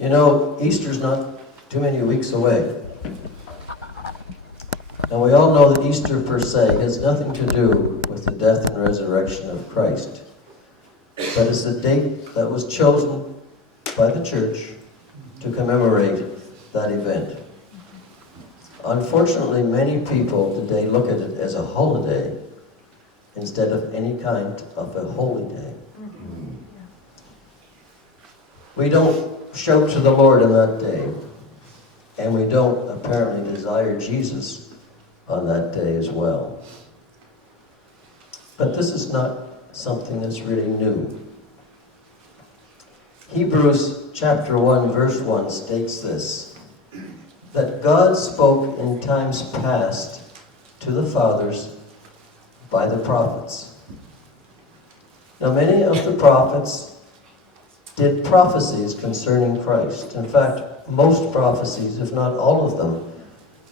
You know, Easter's not too many weeks away. And we all know that Easter per se has nothing to do with the death and resurrection of Christ. But it's a date that was chosen by the church to commemorate that event. Unfortunately, many people today look at it as a holiday instead of any kind of a holy day. We don't shout to the Lord on that day, and we don't apparently desire Jesus on that day as well. But this is not something that's really new. Hebrews chapter 1 verse 1 states this, that God spoke in times past to the fathers by the prophets. Now many of the prophets did prophecies concerning Christ. In fact, most prophecies, if not all of them,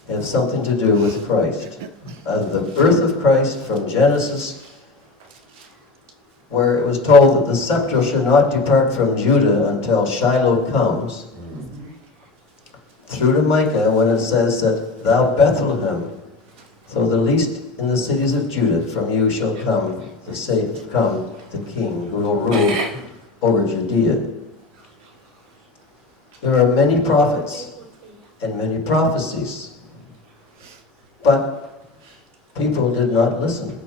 have something to do with Christ. The birth of Christ from Genesis, where it was told that the scepter should not depart from Judah until Shiloh comes, through to Micah when it says that thou Bethlehem, though the least in the cities of Judah, from you shall come the king who will rule over Judea. There are many prophets and many prophecies, but people did not listen.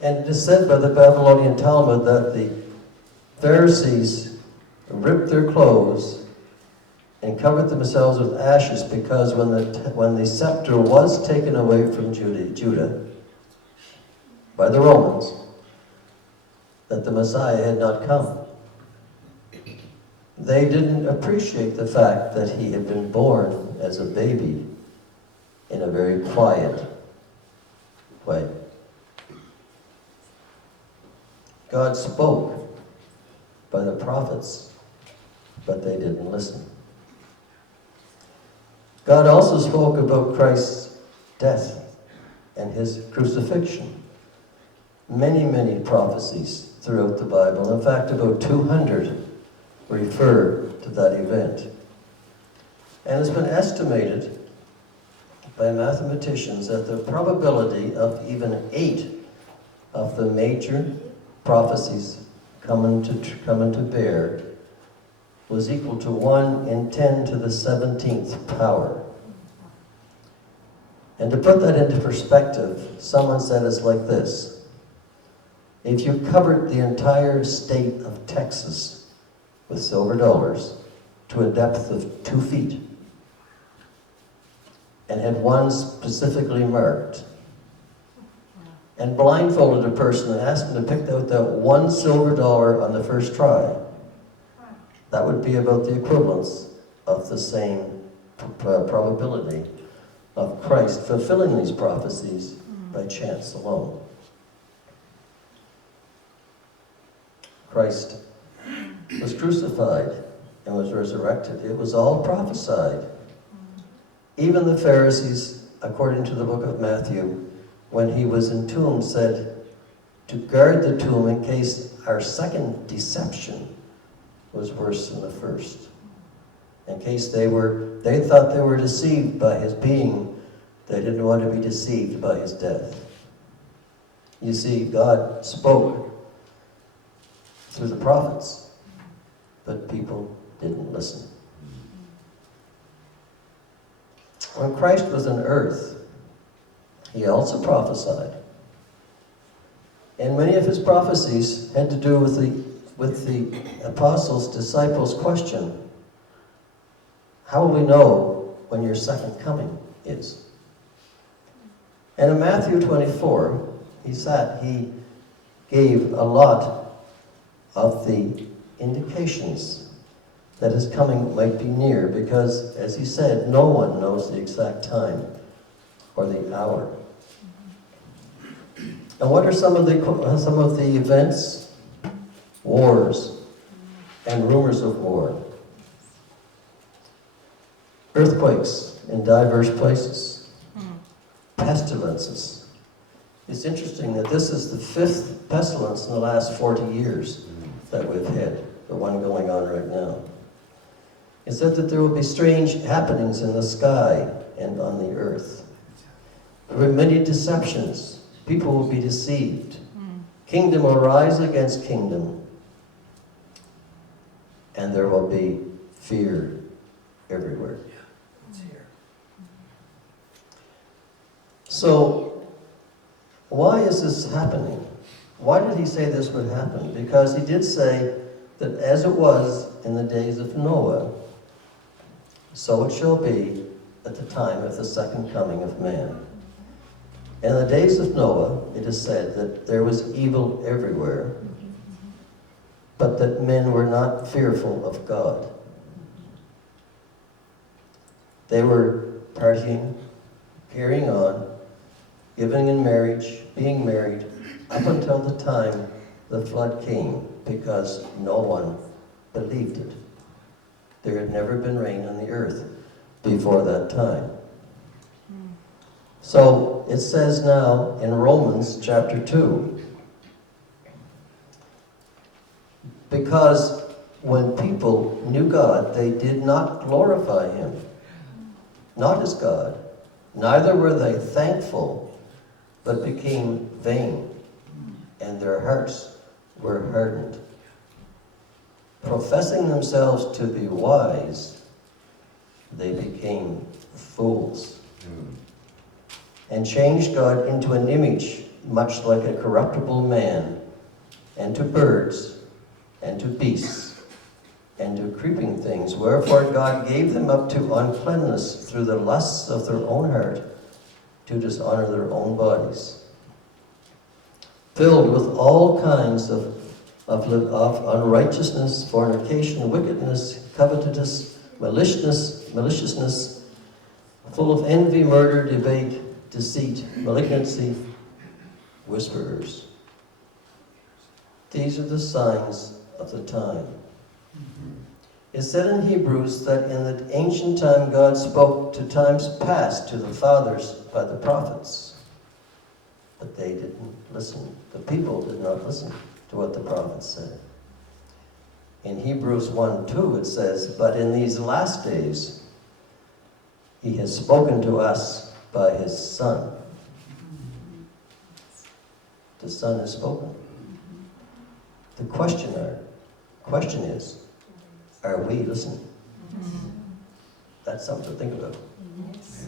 And it is said by the Babylonian Talmud that the Pharisees ripped their clothes and covered themselves with ashes because when the scepter was taken away from Judah by the Romans, that the Messiah had not come. They didn't appreciate the fact that he had been born as a baby in a very quiet way. God spoke by the prophets, but they didn't listen. God also spoke about Christ's death and his crucifixion. Many, many prophecies throughout the Bible. In fact, about 200 refer to that event. And it's been estimated by mathematicians that the probability of even 8 of the major prophecies coming to bear was equal to 1 in 10 to the 17th power. And to put that into perspective, someone said it's like this. If you covered the entire state of Texas with silver dollars to a depth of 2 feet and had one specifically marked and blindfolded a person and asked them to pick out that one silver dollar on the first try, that would be about the equivalence of the same probability of Christ fulfilling these prophecies by chance alone. Christ was crucified and was resurrected. It was all prophesied. Even the Pharisees, according to the book of Matthew, when he was entombed, said to guard the tomb in case our second deception was worse than the first. In case they thought they were deceived by his being, they didn't want to be deceived by his death. You see, God spoke through the prophets, but people didn't listen. When Christ was on earth, he also prophesied. And many of his prophecies had to do with the apostles' disciples' question, how will we know when your second coming is? And in Matthew 24, he gave a lot of the indications that his coming might be near, because, as he said, no one knows the exact time or the hour. And what are some of the events? Wars and rumors of war. Earthquakes in diverse places. Pestilences. It's interesting that this is the 5th pestilence in the last 40 years that we've had. the one going on right now. It said that there will be strange happenings in the sky and on the earth. There will be many deceptions. People will be deceived. Kingdom will rise against kingdom. And there will be fear everywhere. So, why is this happening? Why did he say this would happen? Because he did say that as it was in the days of Noah, so it shall be at the time of the second coming of man. In the days of Noah, it is said that there was evil everywhere, but that men were not fearful of God. They were partying, carrying on, giving in marriage, being married, up until the time the flood came, because no one believed it. There had never been rain on the earth before that time. So it says now in Romans chapter 2, because when people knew God, they did not glorify him, not as God, neither were they thankful, but became vain, and their hearts were hardened. Professing themselves to be wise, they became fools, and changed God into an image, much like a corruptible man, and to birds, and to beasts, and to creeping things. Wherefore God gave them up to uncleanness through the lusts of their own heart, to dishonor their own bodies, filled with all kinds of unrighteousness, fornication, wickedness, covetousness, maliciousness, full of envy, murder, debate, deceit, malignancy, whisperers. These are the signs of the time. It said in Hebrews that in the ancient time God spoke to times past to the fathers by the prophets. But they didn't listen. The people did not listen to what the prophets said. In Hebrews 1:2 it says, but in these last days he has spoken to us by his Son. The Son has spoken. The question is, are we listening? That's something to think about. Yes.